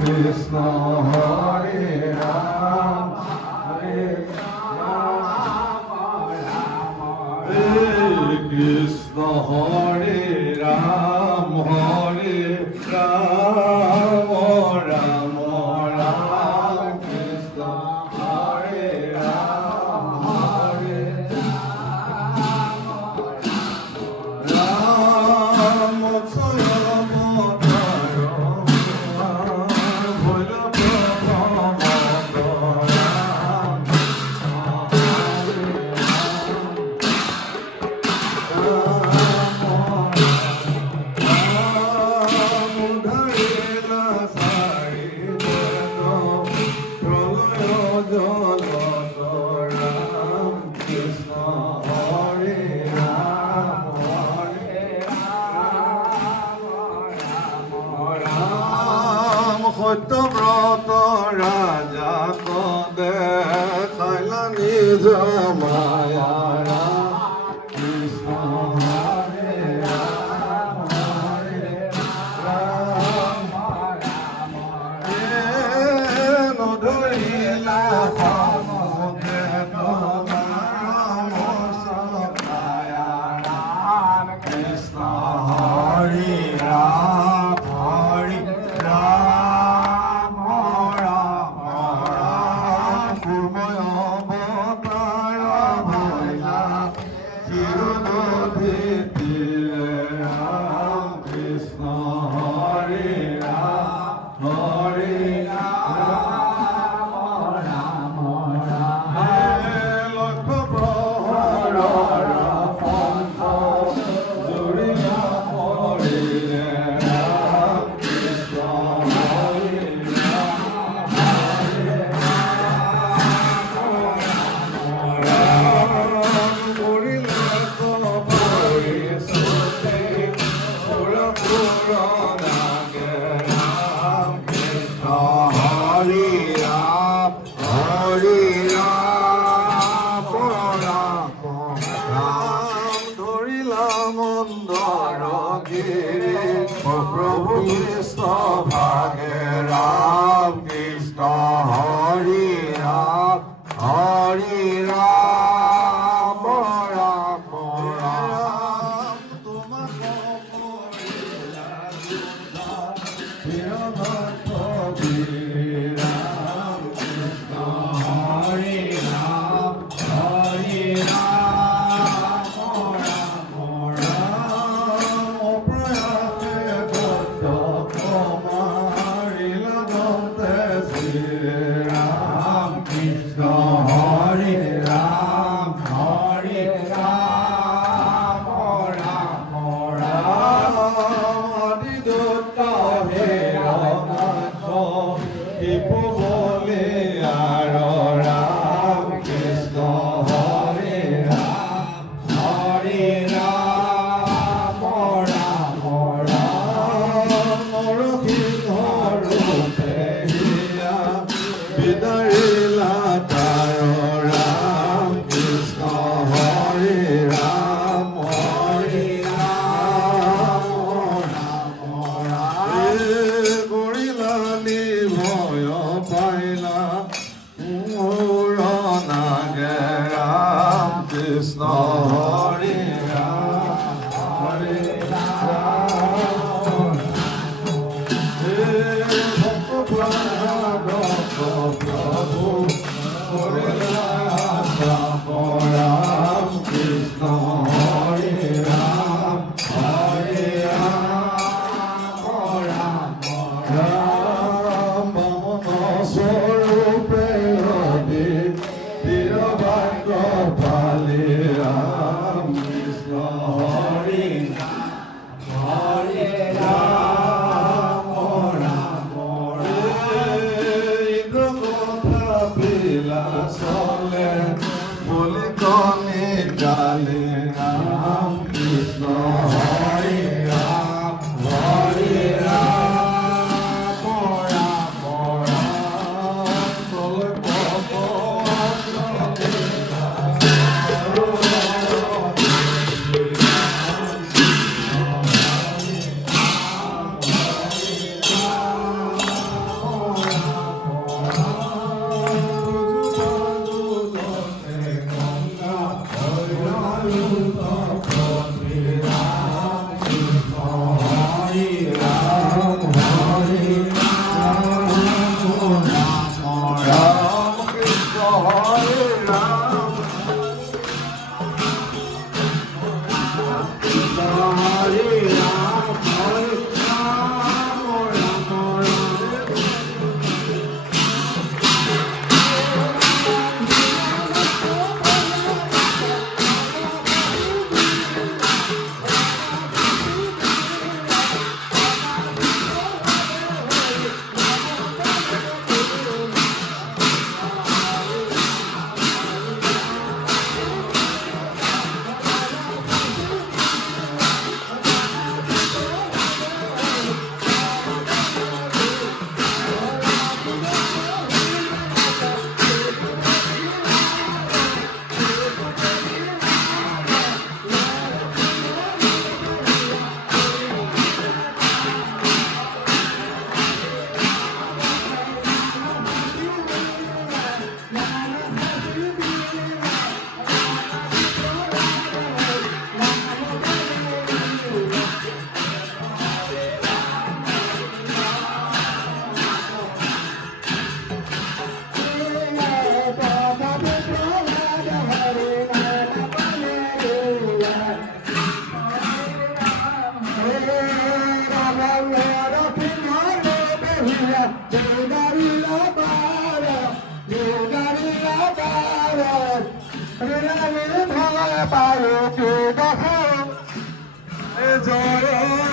Krishna Hare Ram Hare Krishna Hare Ram Hare Ram Ram Ram Krishna Hare Ram Hare Ram Satyabrata ৰাজা কদে খাইলা নিজ মায়া কৃষ্ণ হৰে ৰাম হৰে ৰাম নধৰিলা সমুদ্ৰে তোমাৰ সহায়া Krishna Hari Ram Hari Ram Krishna Hare Ram Hare Ram Lakho prohara pantha juriya pore Ram Krishna Hare Ram Gorila ko pore sote pura pura Ram Krishna Hare Ram Hare Ram Ram Dhorila Mandara Giri Prabhu Krishna Bhage Ram Krishna Hare Ram Hare Ram Ram Ram Tumako Morila Sudha Hiranatha Giri Ram Krishna Hare Ram Hare Ram Ram Prayate Gotta Kumarila Dante Sri Ram Krishna Hare Ram Hare Ram Ram Adi Dutta He Ramatho Ipo Bole Aro Ram Krishna Hare Ram Hare Ram Ram Narasimha Rupe Hiya Vidarila Taro Ram Krishna Hare Ram Hare Ram Gorila Nivaya Paila Murana Ram Krishna Hare Ram Hare Ram Bhakta Prabhu Gorila Ram Krishna Hare Ram Hare Ram Ram Bhamana Swarupe Hare Tirabhakta Pali Ram Krishna Hare Hare Ram Indrakotha Bila Sole Boli Koni Kali Ram Krishna Hare Ram Hare Ram Yogarila para, yogarila para, rila mi bhaya payo ke dakho, e joro